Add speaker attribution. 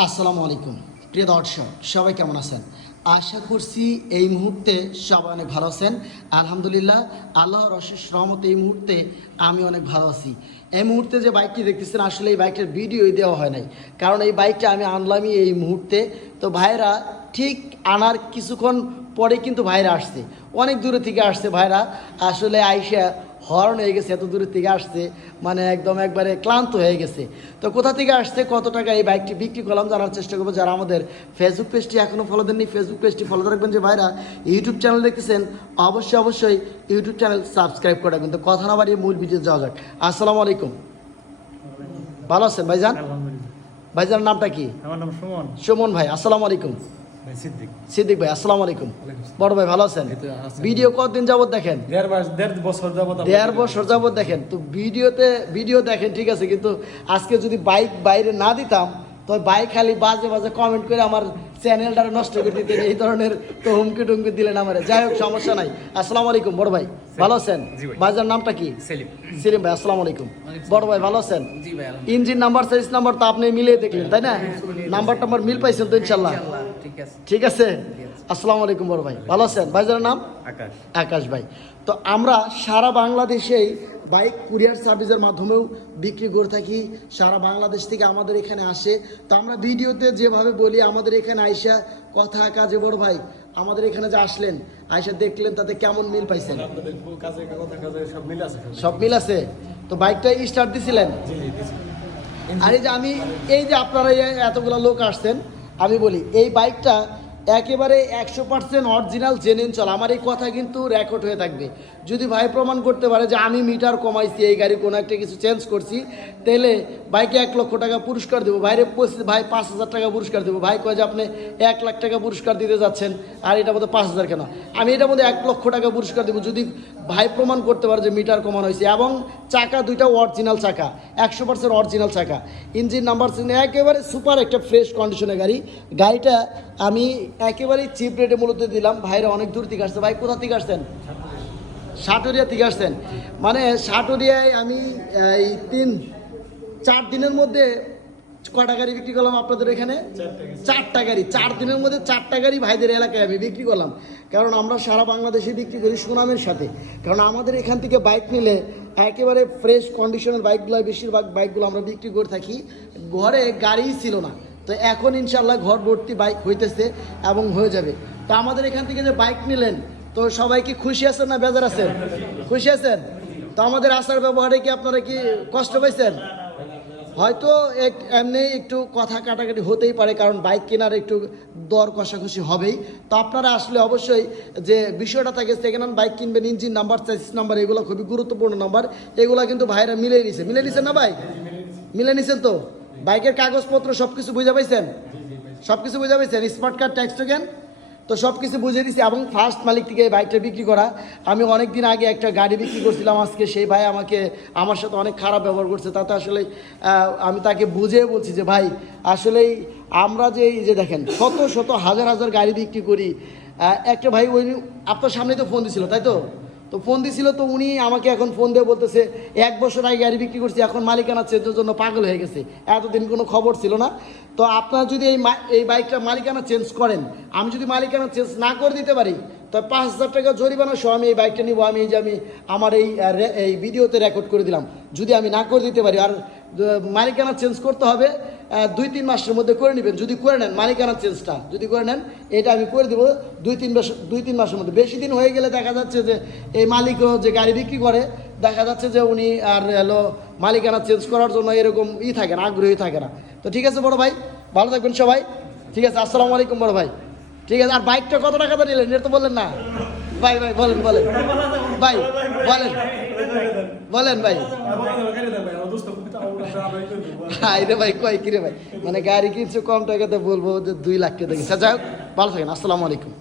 Speaker 1: আসসালামু আলাইকুম। প্রিয় দর্শক, সবাই কেমন আছেন? আশা করছি এই মুহূর্তে সবাই অনেক ভালো আছেন। আলহামদুলিল্লাহ, আল্লাহর অশেষ রহমতে এই মুহূর্তে আমি অনেক ভালো আছি। এই মুহূর্তে যে বাইকটি দেখতেছেন, আসলে এই বাইকটার ভিডিওই দেওয়া হয় নাই। কারণ এই বাইকটা আমি আনলামই এই মুহূর্তে। তো ভাইরা ঠিক আনার কিছুক্ষণ পরে কিন্তু ভাইরা আসছে। অনেক দূরে থেকে আসছে ভাইরা। আসলে আইসা হর্ন হয়ে গেছে এত দূরের থেকে আসছে মানে একদম একবারে ক্লান্ত হয়ে গেছে। তো কোথা থেকে আসছে কত টাকা এই বাইকটি বিক্রি করলাম জানার চেষ্টা করব। যারা আমাদের ফেসবুক পেজটি এখনও ফলো দেননি ফেসবুক পেজটি ফলো রাখবেন যে ভাইরা ইউটিউব চ্যানেল দেখতেছেন অবশ্যই অবশ্যই ইউটিউব চ্যানেল সাবস্ক্রাইব করে রাখবেন। তো কথা না বাড়িয়ে মূল ভিডিও যাওয়া যাক। আসসালামু আলাইকুম। ভালো আছেন ভাইজান? ভাইজানের নামটা কি?
Speaker 2: আমার নাম সুমন।
Speaker 1: সুমন ভাই আসসালামু আলাইকুম।
Speaker 2: সিদ্দিক।
Speaker 1: ভাই আসসালামু আলাইকুম। বড় ভাই ভালো আছেন। ভিডিও কতদিন যাবত দেখেন?
Speaker 2: দেড় বছর যাবত
Speaker 1: দেখেন। তো ভিডিওতে ভিডিও দেখেন ঠিক আছে কিন্তু আজকে যদি বাইক বাইরে না দিতাম তো ভাই খালি বাজে বাজে কমেন্ট করে আমার চ্যানেলটা নষ্ট করে দিতেন এই ধরনের তো হুমকি টুমকি দিলেন আমার। যাই হোক সমস্যা নাই। আসসালামু আলাইকুম বড় ভাই। ভালো আছেন? বাজার নামটা কি?
Speaker 2: সেলিম।
Speaker 1: সেলিম ভাই আসসালামু আলাইকুম। বড় ভাই ভালো আছেন? ইঞ্জিন নাম্বার সাইজ নাম্বার তো আপনি মিলিয়ে দেখলেন তাই না? নাম্বার টাম্বার মিল পাইছেন তো ইনশাল্লাহ
Speaker 3: ঠিক আছে।
Speaker 1: ঠিক আছে? আসসালামু আলাইকুম বড় ভাই ভালো আছেন? ভাইজানের নাম?
Speaker 2: আকাশ।
Speaker 1: আকাশ ভাই। তো আমরা সারা বাংলাদেশেই বাইক কুরিয়ার সার্ভিসের মাধ্যমেও বিক্রি করে থাকি সারা বাংলাদেশ থেকে আমাদের এখানে আসে। তো আমরা ভিডিওতে যেভাবে বলি আমাদের এখানে আইসা কথা কাজে বড় ভাই আমাদের এখানে যে আসলেন আইসা দেখলেন তাতে কেমন মিল পাইছেন?
Speaker 2: সব মিল আছে
Speaker 1: তো বাইকটা স্টার্ট দিছিলেন? আর এই যে আমি এই যে আপনারা এতগুলো লোক আসছেন আমি বলি এই বাইকটা একেবারে একশো পার্সেন্ট অরিজিনাল জেনুইন চল। আমার এই কথা কিন্তু রেকর্ড হয়ে থাকবে। যদি ভাই প্রমাণ করতে পারে যে আমি মিটার কমাইছি, এই গাড়ি কোনো একটা কিছু চেঞ্জ করছি, তাহলে ভাইকে এক লক্ষ টাকা পুরস্কার দেবো। পঁচিশ, ভাই পাঁচ হাজার টাকা পুরস্কার দেবো। ভাই কয় যে আপনি এক লাখ টাকা পুরস্কার দিতে যাচ্ছেন, আর এটা মধ্যে পাঁচ হাজার কেন? আমি এটার মধ্যে এক লক্ষ টাকা পুরস্কার দেবো। যদি ভাই প্রমাণ করতে পারে যে মিটার কমানো হয়েছে, এবং চাকা, দুইটা অরিজিনাল চাকা, একশো পার্সেন্ট অরিজিনাল চাকা। ইঞ্জিন নাম্বার একেবারে সুপার একটা ফ্রেশ কন্ডিশনের গাড়ি। গাড়িটা আমি একেবারেই চিপ রেটে মূলত দিলাম। ভাইরা অনেক দূর থেকে আসছে। ভাই, কোথা থেকে আসছেন? সাটোরিয়া থেকে আসছেন। মানে সাটোরিয়ায় আমি এই তিন, চার দিনের মধ্যে কটা গাড়ি বিক্রি করলাম আপনাদের এখানে? চারটা গাড়ি। চার দিনের মধ্যে চারটা গাড়ি ভাইদের এলাকায় আমি বিক্রি করলাম। কারণ আমরা সারা বাংলাদেশে বিক্রি করি সুনামের সাথে। কারণ আমাদের এখান থেকে বাইক নিলে একেবারে ফ্রেশ কন্ডিশনের বাইকগুলো, বেশিরভাগ বাইকগুলো আমরা বিক্রি করে থাকি। ঘরে গাড়িই ছিল না। তো এখন ইনশাল্লাহ ঘর ভর্তি বাইক হইতেছে এবং হয়ে যাবে। তো আমাদের এখান থেকে যে বাইক নিলেন, তো সবাই কি খুশি আছেন না বেজার আছেন? খুশি আছেন? তো আমাদের আচার ব্যবহারে কি আপনারা কি কষ্ট পাইছেন? হয়তো এক- এমনি একটু কথা কাটাকাটি হতেই পারে, কারণ বাইক কেনার একটু দর কষাকষি হবেই। তো আপনারা আসলে অবশ্যই যে বিষয়টা থাকে সেকেন্ড হ্যান্ড বাইক কিনবেন ইঞ্জিন নাম্বার চাইসিস নাম্বার এগুলো খুবই গুরুত্বপূর্ণ নাম্বার এগুলো কিন্তু ভাইরা মিলে নিছে। মিলে নিছেন না ভাই মিলে নিছেন তো? বাইকের কাগজপত্র সব কিছু বুঝে পাইছেন? সব কিছু বুঝে পাইছেন? Smart card, tax token? তো সব কিছু বুঝে দিছি এবং ফার্স্ট মালিক থেকে এই বাইকটা বিক্রি করা। আমি অনেক দিন আগে একটা গাড়ি বিক্রি করছিলাম আজকে, সেই ভাই আমাকে, আমার সাথে অনেক খারাপ ব্যবহার করছে। তাতে আসলে আমি তাকে বুঝিয়ে বলছি যে, ভাই, আসলেই আমরা যে এই যে দেখেন শত শত হাজার হাজার গাড়ি বিক্রি করি। একটা ভাই ওই, আপনার সামনে তো ফোন দিছিল, তাই তো? তো ফোন দিছিল তো উনি আমাকে এখন ফোন দিয়ে বলতেছে, এক বছর আগে গাড়ি বিক্রি করছি, এখন মালিকানা চেঞ্জের জন্য পাগল হয়ে গেছে। এতদিন কোনো খবর ছিল না। তো আপনারা যদি এই এই বাইকটা মালিকানা চেঞ্জ করেন, আমি যদি মালিকানা চেঞ্জ না করে দিতে পারি তো পাঁচ হাজার টাকা জরিমানা সহ আমি এই বাইকটা নিব, আমি এই যে আমি আমার এই এই ভিডিওতে রেকর্ড করে দিলাম। যদি আমি না করে দিতে পারি, আর মালিকানা চেঞ্জ করতে হবে দুই তিন মাসের মধ্যে করে নেবেন। যদি করে নেন, মালিকানা চেঞ্জটা যদি করে নেন, এটা আমি করে দেবো। দুই তিন মাস, দুই তিন মাসের মধ্যে। বেশি দিন হয়ে গেলে দেখা যাচ্ছে যে এই মালিকও যে গাড়ি বিক্রি করে, দেখা যাচ্ছে যে উনি আর হলো মালিকানা চেঞ্জ করার জন্য এরকম ই থাকে না, আগ্রহী থাকে না। তো ঠিক আছে বড় ভাই, ভালো থাকবেন সবাই। ঠিক আছে, আসসালামু আলাইকুম বড় ভাই। ঠিক আছে, আর বাইকটা কত টাকা দিয়ে নিলেন? এটা তো বললেন না। ভাই ভাই, বলেন বলেন। ভাই, বলেন। বলেন, ভাই। ভাই, কয় কিরে ভাই? মানে গাড়ি কিনছে, কম টাকাতে বলব যে দুই লাখ টাকা দেখি যাই হোক, ভালো থাকেন। আসসালামু আলাইকুম।